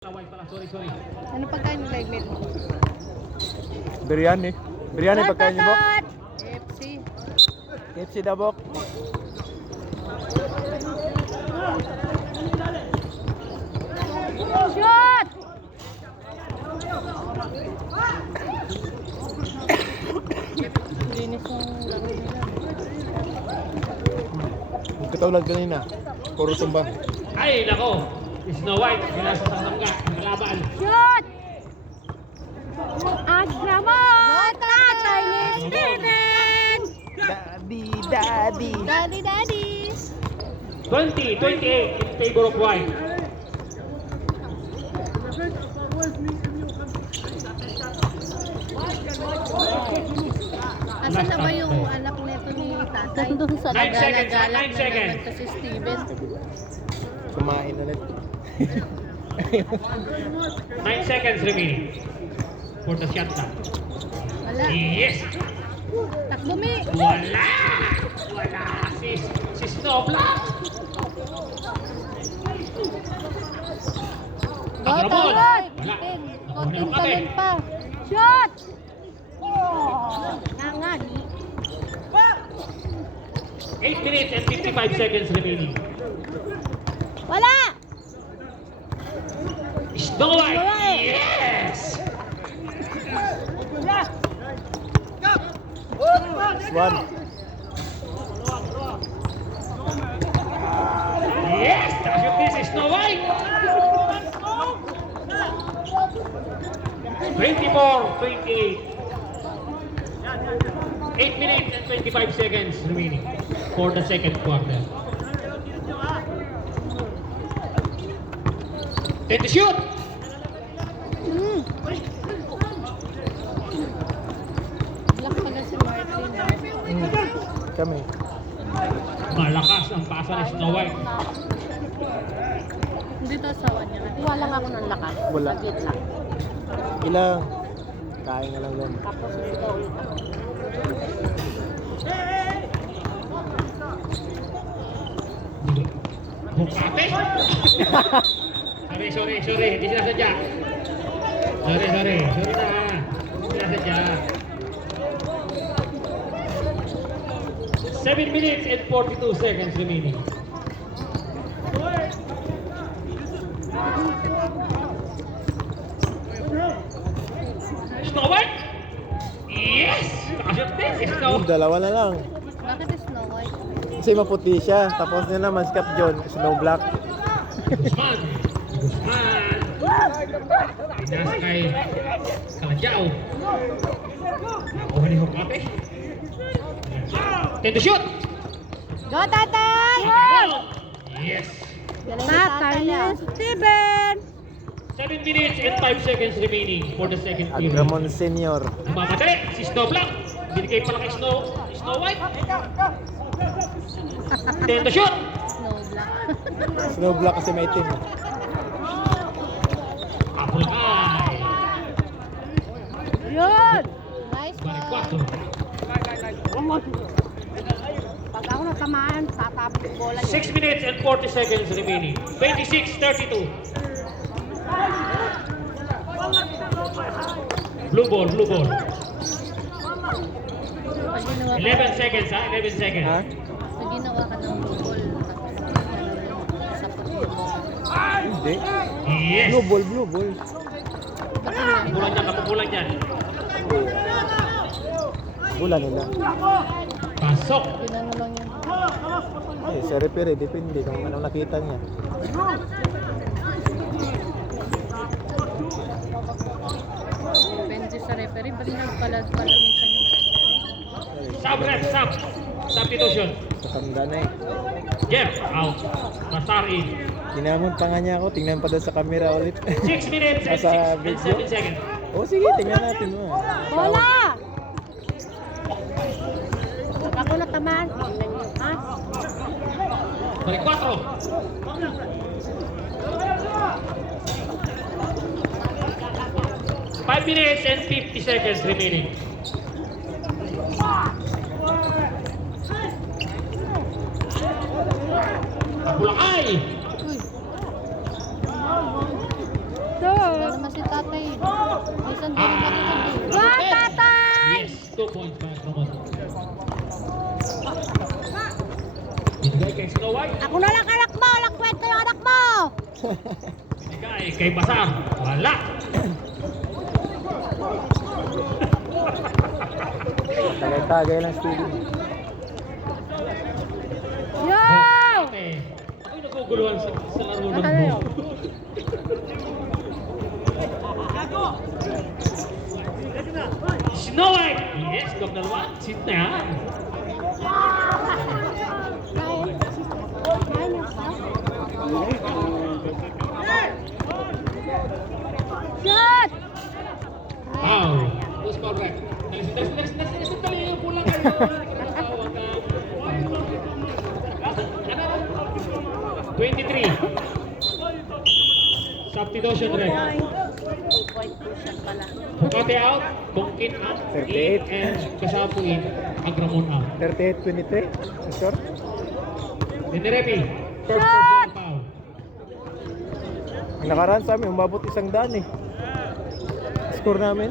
Sorry. Ano pagkain mo, Lightmate? Biryani. Biryani pagkain niyo, Bok? KFC. KFC daw, Bok. Shot! Linis ng laro nila. Katulad kanina. Puro tumbang. Ay, nako. Snow White, sinasasang ka. Kalaban. Shot! Agramot! Chinese Steven! Daddy. Daddy! 28 in favor of White. Asan na ba yung anak nito ni tatay? Doon sa 9 seconds, naglalak 9 na seconds. naman kasi Steven. Kumain ulit. 9 seconds remaining. For the shot clock. Wala. Yes! Takbo mi! Wala! Si Snow Black! Go, Agramon! Taroy! Wala. Konting talent pa. Shot! Nangan. 8 minutes and 55 seconds remaining. Wala! Snow White! White! Yes! One. Yes! That's this is Snow White! 24-28. 8 minutes and 25 seconds remaining for the second quarter. Take the shoot! Black pala si Martin. Kami. Malakas ang pasa ni Snow White. Hindi to asawa niya. Kuha lang ako ng lakas. Wala. Saglit lang. Ilang. Kain nga lang lang. Tapos ito ulit ako. Bukate? Sorry. Hindi sinasadya. Sorry na. Hindi sinasadya. 7 minutes and 42 seconds remaining. Snow White? Yes! Nakashoot din si Snow. Dalawa na lang. Bakit is Snow White? Kasi maputi siya. Tapos niya naman si Cap John. Snow Black. Guzman. Pinas kay Kalajao. Nakuha ni Hukate. Tend to shoot! Go, tatay! Yes! Tatay niya. Steven! 7 minutes and 5 seconds remaining for the second period. Agramon Senior. Mamadali si Snow Black. Binigay pala kay Snow White. Tend to shoot! Snow Black. Snow Black kasi may team. Apple Pie. Yun! Nice Balik one. 4. Pag ako natamaan, tatapos yung bola niya. 6 minutes and 40 seconds remaining. 26-32. Blue ball. Pag ginawa 11 seconds, ha? 11 seconds. Ha? Pag ginawa ka ng ball, sapot mo. Hindi. Yes! Blue ball. Kapukulan dyan. Bola nila. Pasok. Pinano lang yan. Sa referee, depende kung anong nakita niya. Depende sa referee. Ba't nagpalad-palad minsan yung referee? Sub. Substitution. Matanda na eh. Jeff, out. Basar in. Tinamon pa nga niya ako. Tingnan pa doon sa camera ulit. 6 minutes and Sa 7 video? seconds. O sige, tingnan natin mo. Bola! Pag ako natamaan, ha? Balik 4. Five minutes and 50 seconds remaining. Kapulakay! Uy. kasi tatay. Minsan din Ah, nakikita. number 10. tatay! Yes, 2 points para Ramon. Binigay kay Snow White. Ako na lang anak mo! Walang kwento yung anak mo! Binigay kay Basar. Wala. Tagay-tagay lang speeding. Yo! Okay. Ako'y naguguluhan sa laro ng Nakalayo. buho. Snow White. Yes, gab dalawa. Sit na yan. Shot! Wow. Who's correct? Next, dali. Pulang kayo. Tawag ka. 23. Substitution ref. 2.2 pala. Kote out, Bongkin out, 38. and Kasapo in, Agramon out. 38-23. Score? Dinerepi, first personal foul. Ang nakaraan sa amin, umabot 100 eh. Score namin.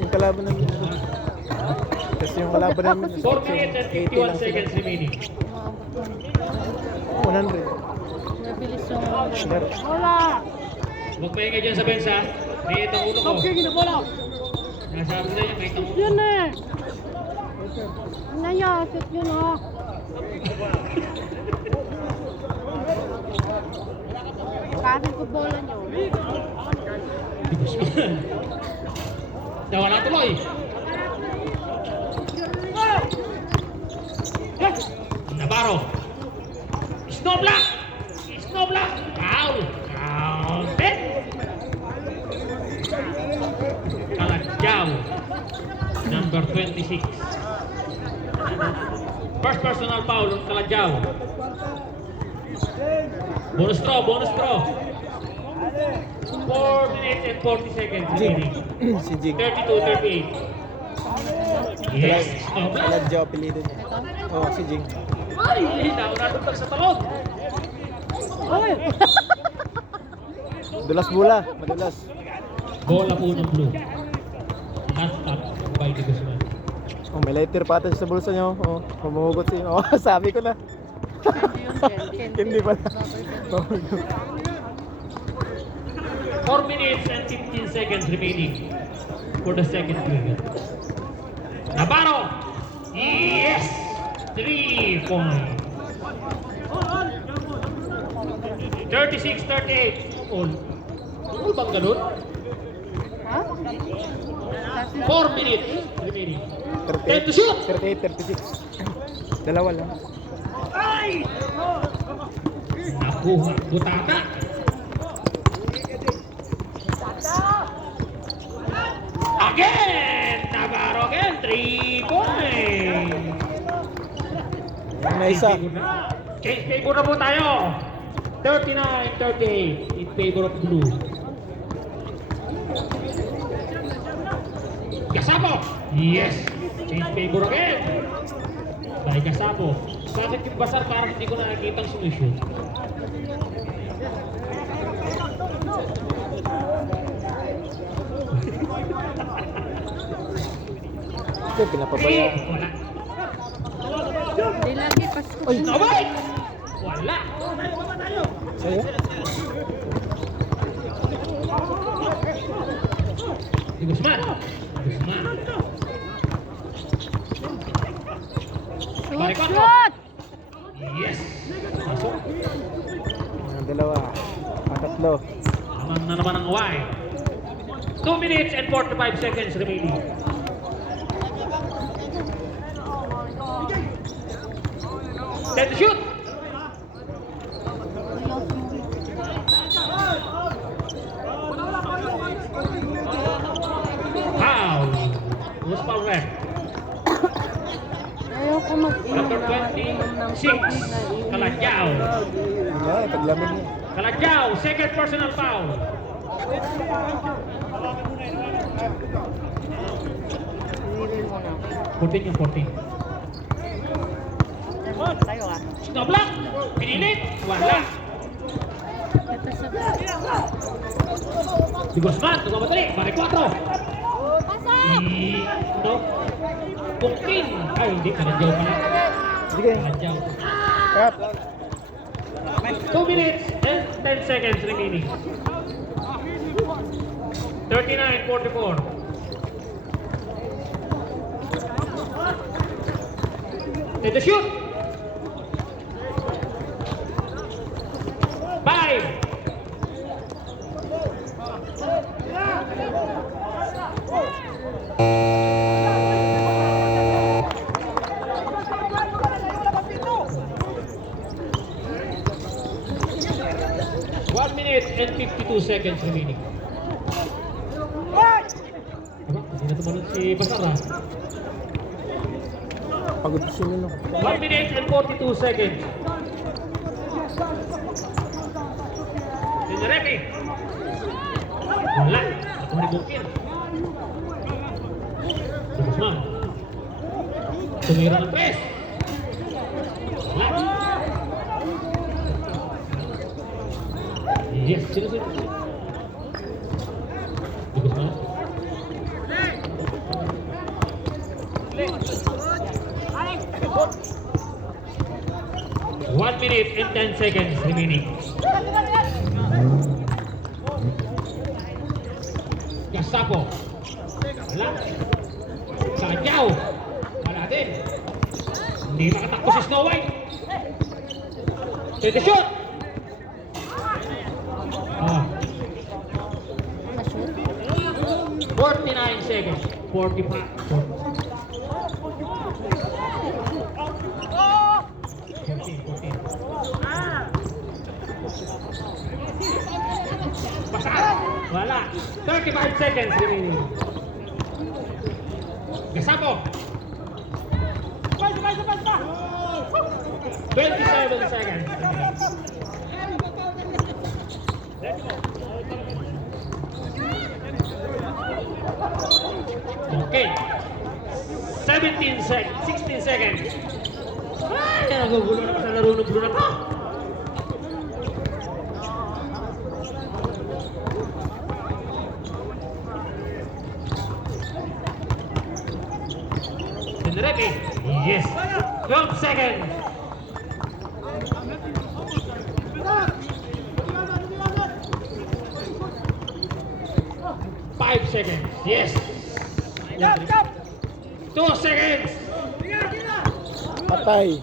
Yung kalaban namin. Kasi yung kalaban namin. 4 minutes and 51 seconds remaining. 100. Mabilis yung... Pero, Huwag maingay dyan sa bensa. May itong ulo ko. Nasabi na niya, may itong ulo. Yun eh! Ano yun? Shoot yun oh! Kasi ko bola nyo. Nawala tuloy. Navarro. Snowblock. Snowblock. Foul. Counted. Kalagyaw. Number 26. First personal foul ng Kalagyaw. Bonus throw, bonus throw. 4 minutes and 40 seconds Jig. remaining. Si Jig. 32-38. Yes. Kaladjo apelido niya. Oo, si Jig. Ay, naunatugtag sa talon. Dulas bula. Madulas. Bola po ng blue. Last up by the Guzman. Oh, may lighter pa ata sa bulsa niyo. Oh, humuhugot siya. Oh, sabi ko na. Hindi pala. Oh, 4 minutes and 15 seconds remaining for the second period. Navarro! Yes! 3 points. 36-38. All bang ganun? Ha? 4 minutes remaining. 10 to 38, shoot! 38, 36. Dalawa lang. Nakuha. Butata. Again! Navarro again. 3 points. May isa. Change favor na po tayo. 39-38 in favor of blue. Gasapo! Yes! Change favor again. By Gasapo. Bakit yung Basar parang hindi ko nakikita ang solusyon? Ito, pinapabaya. Wala. Hindi lagi Pasko. Ay! Away! Wala. Saya? Si Guzman. Guzman. Shoot! Balik ko. Shoot! Yes! Pasok. Ang dalawa. Ang tatlo. Naman na naman ang away. 2 minutes and 45 seconds remaining. Set to shoot! Foul! Who's foul red? Ayoko mag-inom Number ng 26, Kalagyaw. Ay, paglamig niya. Kalagyaw, second personal foul. Iwiwin mo na. 14 yung 14. Tayo ah. Snowblock! Pinilit! Wala! Ito sa... Si Guzman, tumamatali. Bari 4. No? Pungkin. Ay, hindi. Kanadyaw pala. Sige. Kanadyaw. Cut. 2 minutes and 10 seconds remaining. 39-44. And the shoot. 5. One minute and 52 seconds remaining. Aba, hindi na tumalon si Basara. Pagod si Mino. 1 minute and 42 seconds. Dinareki. Wala. Ako ni Bukir. Si Guzman. Tumira ng 3. Wala. Yes, sino. Si Guzman. One minute and 10 seconds remaining. Gasapo. Wala. Sadyaw. Wala din. Hindi makatakbo si Snow White. Pwede shoot. Ah. Na-shoot. 49 seconds. 45. 14. Basta. Wala. 35 seconds remaining. Gasapo. 27 seconds. Okay. 17 seconds. 16 seconds. Ay, nagugulo na sa laro ng blue na to. Ready? Yes. 12 seconds. Five seconds. Yes. 2 seconds. Patay.